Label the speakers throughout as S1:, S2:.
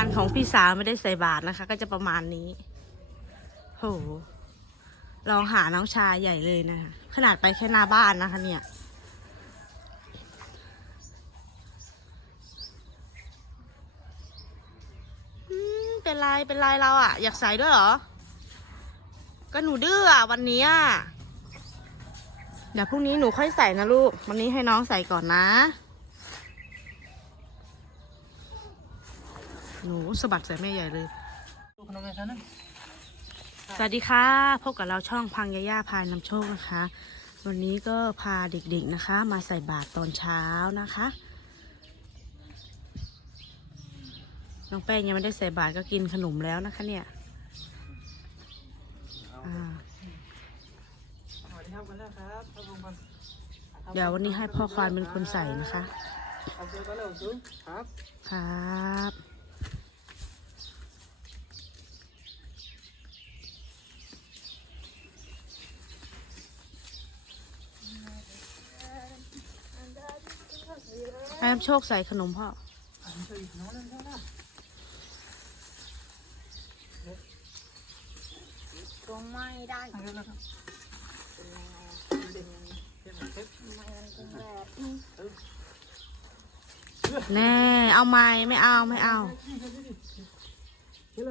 S1: การของพี่สาวไม่ได้ใส่บาตรนะคะ ก็จะประมาณนี้โหลองหาน้องชายใหญ่เลยนะคะขนาดไปแค่หน้าบ้านนะคะ เนี่ยเป็นไรเป็นไรเราอะอยากใส่ด้วยเหรอ ก็หนูดื้ออะวันนี้อะเดี๋ยวพรุ่งนี้หนูค่อยใส่นะลูก วันนี้ให้น้องใส่ก่อนนะ หนูสะบัดใส่แม่ใหญ่เลย
S2: ลูกขนมอะไรคะนั่น
S1: สวัสดีค่ะพบกับเราช่องพังยาย่าพานำโชคนะคะ วันนี้ก็พาเด็กๆนะคะ มาใส่บาตรตอนเช้านะคะ น้องแป้งยังไม่ได้ใส่บาตรก็กินขนมแล้วนะคะเนี่ยอ่า
S2: สวัสดีครับกันแล้วครับครับผมก่อน
S1: เดี๋ยววันนี้ให้พ่อควานเป็นคนใส่นะคะ
S2: เอาเสื้อก็เร็วสูงครับ
S1: ครับ ให้น้ำโชคใส่ขนมพ่อ
S2: อันนี้คือน้องเล่นเท่าไหร่
S3: ก็ไม่ได้
S2: อันนี้แล้วครับ
S3: เป็นยังไง
S2: เก็บเก็บ
S3: ไม่งั้นก็แบบนี้
S1: แน่ เอาไหมไม่เอาไม่เอา
S2: เก็บเล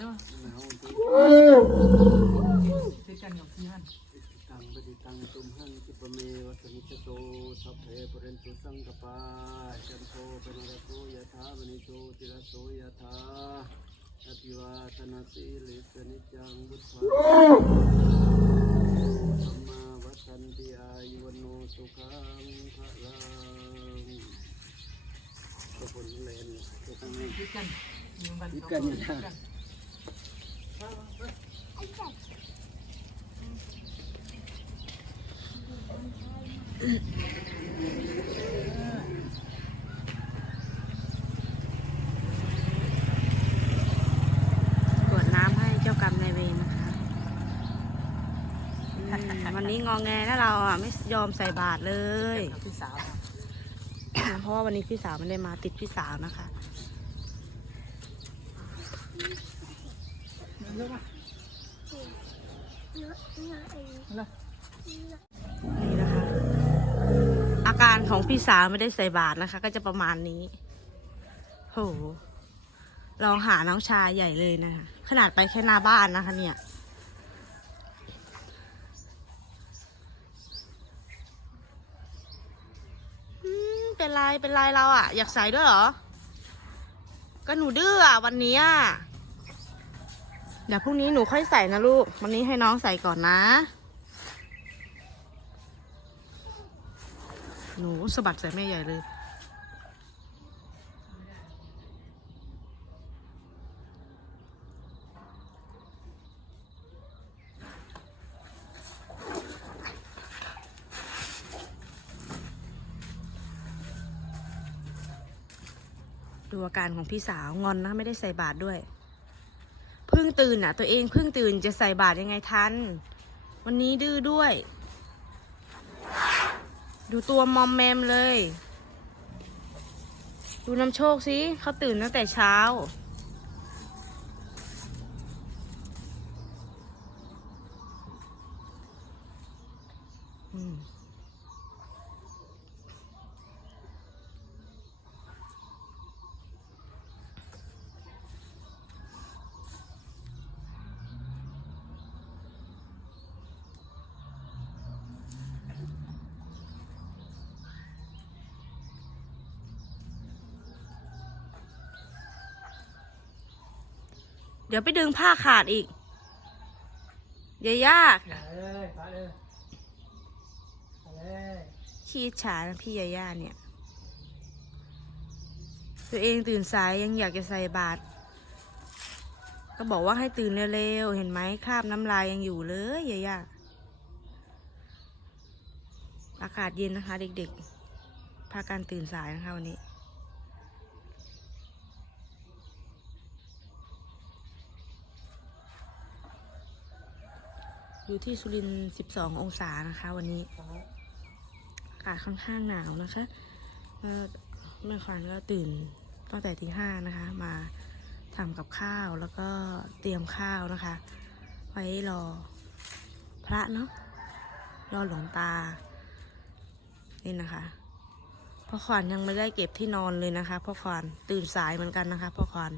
S2: ยมั้ง
S3: มันดีเรื่องเลย
S1: ในเด้อในเด้อใน
S2: มาเร็วติดกันกับพี่ฮัน
S4: ตังปฏิตังตุมหังกิปะเมวะสมิจโตสัพเพปเรนตุสังกปาจันโทปนรโสยถามณิโชติรโสยถาอภิวาทนาสีลิสนิจังบุตตาธรรมาวัฏันติอายุวโนสุขังพระลังขอบคุณเลนขอบคุณ
S2: ติดกันมีมัน
S4: ติดกันอยู่นะ
S1: กรวดน้ำให้เจ้ากรรมนายเวรนะคะอืม วันนี้งองแงนะเราอะไม่ยอมใส่บาตรเลย
S2: กับพี่สาว
S1: เพราะว่าวันนี้พี่สาวไม่ได้มาติดพี่สาวนะคะ
S2: เร็วป่ะ
S1: นี่นะคะ อาการของพี่สาวไม่ได้ใส่บาตรนะคะ ก็จะประมาณนี้โหลองหาน้องชายใหญ่เลยนะคะ ขนาดไปแค่หน้าบ้านนะคะเนี่ย อืม เป็นไรเป็นไรเราอะอยากใส่ด้วยเหรอ ก็หนูดื้ออะวันนี้อะเดี๋ยวพรุ่งนี้หนูค่อยใส่นะลูก วันนี้ให้น้องใส่ก่อนนะ หนูสะบัดใส่แม่ใหญ่เลย ดูอาการของพี่สาวงอนนะ ไม่ได้ใส่บาตรด้วย เพิ่งตื่นอะ ตัวเองเพิ่งตื่นจะใส่บาตรยังไงทัน วันนี้ดื้อด้วย ดูตัวมอมแมมเลย ดูน้ำโชคสิเขาตื่นตั้งแต่เช้าอืม เดี๋ยวไปดึงผ้าขาดอีกอย่ายาก
S2: มาเลยมาเลยมาเลย
S1: ขี้ฉานะพี่ยาย่าเนี่ย ตัวเองตื่นสายยังอยากจะใส่บาตรก็บอกว่าให้ตื่นเร็วๆ เห็นไหมคราบน้ำลายยังอยู่เลยยาย่าอากาศเย็นนะคะ เด็กๆ พากันตื่นสายนะคะวันนี้ อยู่ที่สุรินทร์12 องศานะคะ วันนี้อากาศค่อนข้างหนาวนะคะเอ่อแม่ขวัญก็ตื่นตั้งแต่ตีห้านะคะ มาทำกับข้าวแล้วก็เตรียมข้าวนะคะ ไว้รอพระเนาะรอหลวงตา นี่นะคะพ่อขวัญยังไม่ได้เก็บที่นอนเลยนะคะพ่อขวัญตื่นสายเหมือนกันนะคะพ่อขวัญ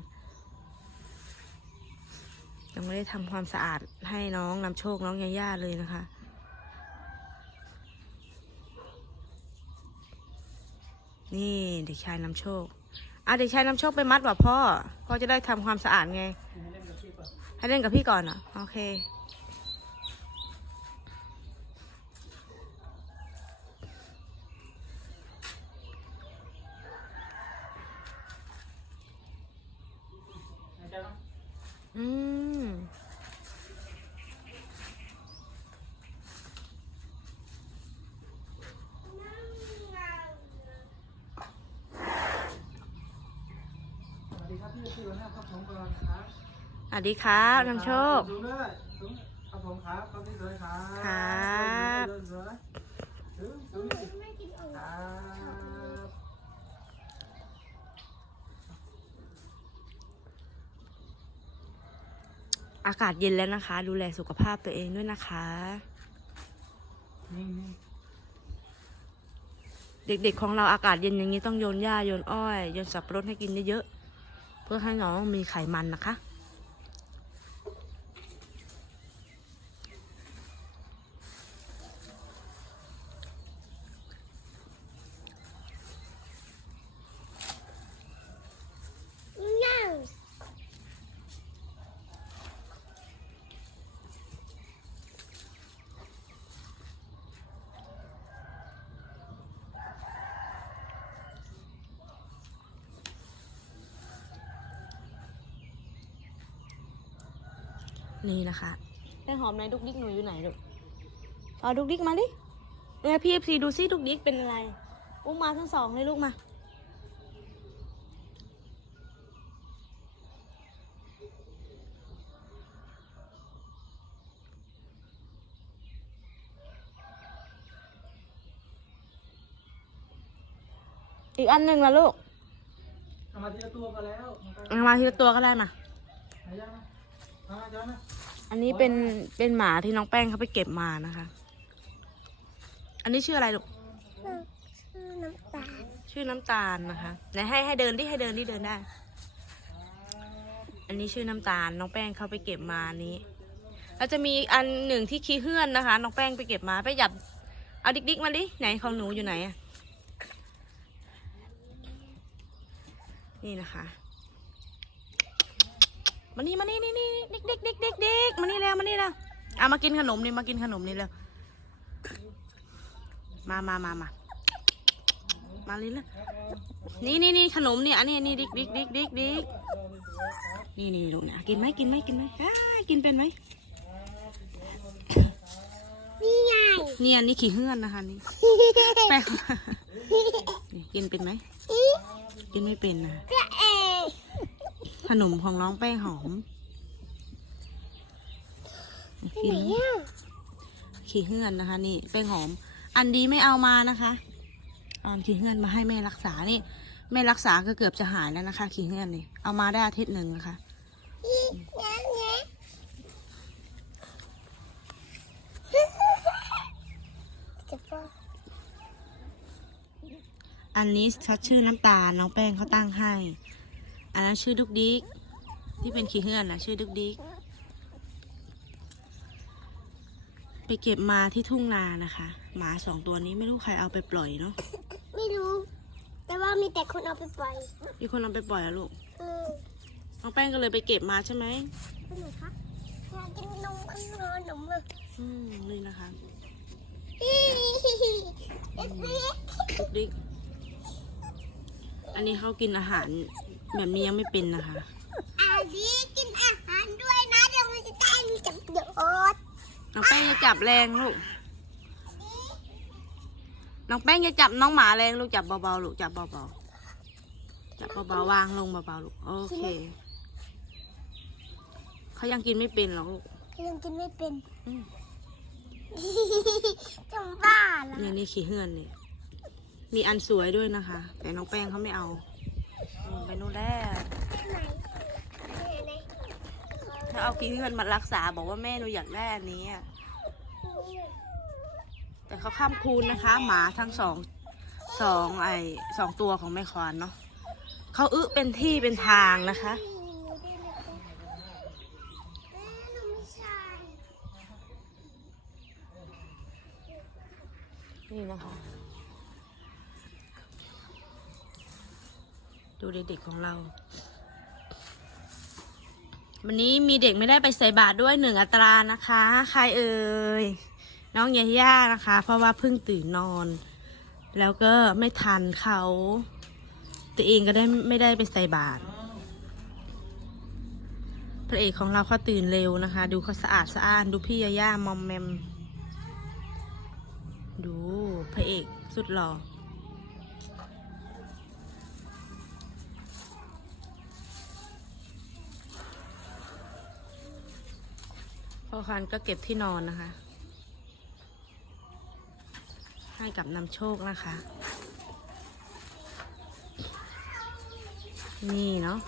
S1: ยังไม่ได้ทำความสะอาดให้น้องนำโชคน้องยาย่าเลยนะคะ นี่เด็กชายนำโชคอะเด็กชายนำโชคไปมัดว่ะพ่อ พ่อจะได้ทำความสะอาดไง ให้เล่นกับพี่ก่อนเหรอะโอเค อืม
S2: สวัสดีครับพี่พี่วันหน้าครับผมก่อนครับ
S1: สวัสดีครับนำโชค
S2: สูงด้วยสูงครับผมครับครับพี่สวยครับ
S1: ครับ
S2: สวยสูงสูงครับ
S1: อากาศเย็นแล้วนะคะ ดูแลสุขภาพตัวเองด้วยนะคะ เด็กๆของเราอากาศเย็นอย่างนี้ต้องโยนหญ้าโยนอ้อยโยนสับปะรดให้กินเยอะๆเพื่อให้น้องมีไขมันนะคะ นี่นะคะแป้งหอมไหนดุกดิกหนูอยู่ไหนลูกเอาดุกดิกมาดิเนี่ยพี่เอฟซีดูซิดุกดิกเป็นอะไร อุ้มมาทั้งสองเลยลูกมา อีกอันหนึ่งละลูก
S2: เอามาทีละตัวก็แล้วมันก็
S1: เอามาทีละตัวก็ได้มา
S2: หายังนะมาย้อนนะ
S1: อันนี้เป็นเป็นหมาที่น้องแป้งเขาไปเก็บมานะคะ อันนี้ชื่ออะไรลูก
S3: ชื่อน้ำตาล
S1: ชื่อน้ำตาลนะคะไหนให้ให้เดินดิให้เดินดิเดินได้ อันนี้ชื่อน้ำตาล น้องแป้งเขาไปเก็บมาอันนี้แล้วจะมีอันหนึ่งที่ขี้เลื่อนนะคะ น้องแป้งไปเก็บมาไปหยับ เอาดิกดิกมาดิ ไหนของหนูอยู่ไหนอะนี่นะคะ มานี่มานี่นี่นี่ดิกดิกดิกดิกดิกมานี่แล้วมานี่แล้วเอามากินขนมนี่มากินขนมนี่แล้วมามามามามาเลยละนี่นี่นี่ขนมเนี่ยอันนี้อันนี้ดิกดิกดิกดิกดิกนี่นี่ลูกเนี่ยกินไหมกินไหมกินไหมอ้ากินเป็นไหม
S3: นี่ไง
S1: เนี่ยอันนี่ขี้เฮือนนะคะนี่แป้งนี่กินเป็นไหมกินไม่เป็นนะ
S3: ก็เอง
S1: ขนมของน้องแป้งหอมกินไหมขี้เฮือนนะคะ นี่แป้งหอม อันดีไม่เอามานะคะเอาขี้เฮือนมาให้แม่รักษานี่แม่รักษาก็เกือบจะหายแล้วนะคะ ขี้เฮือนนี่เอามาได้อาทิตย์หนึ่งนะคะ
S3: จะป้อ
S1: อันนี้ชัดชื่อน้ำตาลน้องแป้งเขาตั้งให้ อันนั้นชื่อดุกดิกที่เป็นขี้เฮือนนะชื่อดุกดิกไปเก็บมาที่ทุ่งนานะคะ หมาสองตัวนี้ไม่รู้ใครเอาไปปล่อยเนาะ
S3: ไม่รู้ แต่ว่ามีแต่คนเอาไปปล่อย
S1: มีคนเอาไปปล่อยอะลูก
S3: เออ
S1: น้องแป้งก็เลยไปเก็บมาใช่ไหม
S3: เป็นไงคะอยากกินนมข้างนอนนมเลย
S1: อืมนี่นะคะ
S3: อีเอ็ดวี
S1: ดุกดิกอันนี้เขากินอาหาร แบบนี้ยังไม่เป็นนะคะ
S3: อาลีกินอาหารด้วยนะเดี๋ยวมันจะได้มีจับโดด
S1: น้องแป้งอย่าจับแรงลูก น้องแป้งอย่าจับน้องหมาแรงลูกจับเบาๆลูกจับเบาๆจับเบาๆวางลงเบาๆลูกโอเคเขายังกินไม่เป็นหรอกลูก
S3: ยังกินไม่เป็น
S1: อืม
S3: จังบ้าเหรอ
S1: นี่นี่ขี้เหือนนี่มีอันสวยด้วยนะคะ แต่น้องแป้งเขาไม่เอา ไปนู่นแล้วถ้าเอาขี้เหือนมารักษาบอกว่าแม่หนูอยากได้อันนี้อะแต่เขาข้ามคูนนะคะ หมาทั้งสองสองไอสองตัวของแม่ควานเนาะเขาอึเป็นที่เป็นทางนะคะ
S3: นี่นะ
S1: คะ ดูเด็กๆของเรา วันนี้มีเด็กไม่ได้ไปใส่บาตรด้วยหนึ่งอัตรานะคะ ใครเอ่ย น้องยาย่านะคะ เพราะว่าเพิ่งตื่นนอน แล้วก็ไม่ทันเขา ตัวเองก็ได้ไม่ได้ไปใส่บาตรพระเอกของเราเขาตื่นเร็วนะคะ ดูเขาสะอาดสะอ้านดูพี่ยาย่ามอมแมม ดูพระเอกสุดหล่อ พ่อคันก็เก็บที่นอนนะคะ ให้กับนำโชคนะคะ นี่เนาะ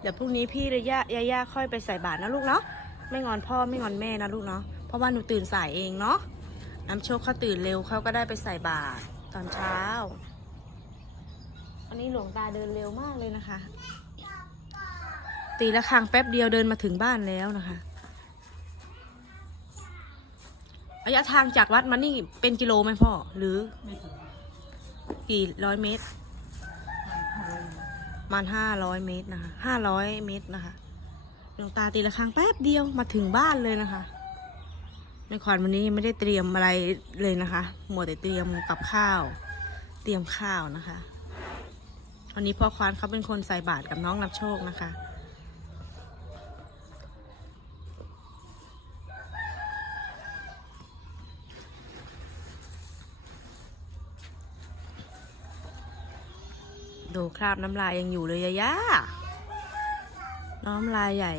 S1: เดี๋ยวพรุ่งนี้พี่ระยะยาย่าค่อยไปใส่บาตรนะลูกเนาะไม่งอนพ่อไม่งอนแม่นะลูกเนาะเพราะว่าหนูตื่นสายเองเนาะน้ำโชคเขาตื่นเร็วเขาก็ได้ไปใส่บาตร ตอนเช้า วันนี้หลวงตาเดินเร็วมากเลยนะคะ ตีละครังแป๊บเดียวเดินมาถึงบ้านแล้วนะคะระยะทางจากวัดมานี่เป็นกิโลไหมพ่อ หรือกี่ร้อยเมตรประมันห้าร้อยเมตรนะคะห้าร้อยเมตรนะคะหลวงตาตีละครังแป๊บเดียวมาถึงบ้านเลยนะคะ ในขวัญวันนี้ไม่ได้เตรียมอะไรเลยนะคะหมัวแต่เตรียมกับข้าว เตรียมข้าวนะคะวันนี้พ่อควานเขาเป็นคนใส่บาตรกับน้องนำโชคนะคะ ดูคราบน้ำลายยังอยู่เลยยะย่าน้ำลายใหญ่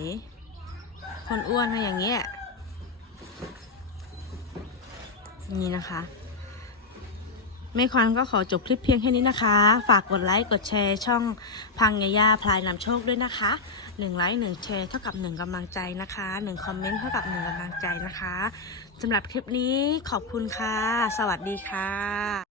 S1: คนอ้วนนะอย่างเงี้ย นี่นะคะแม่ควันก็ขอจบคลิปเพียงแค่นี้นะคะ ฝากกดไลค์ กดแชร์ช่องพังยายาพลายนำโชคด้วยนะคะหนึ่งไลค์หนึ่งแชร์เท่ากับหนึ่งกำลังใจนะคะหนึ่งคอมเมนต์เท่ากับหนึ่งกำลังใจนะคะสำหรับคลิปนี้ขอบคุณค่ะ สวัสดีค่ะ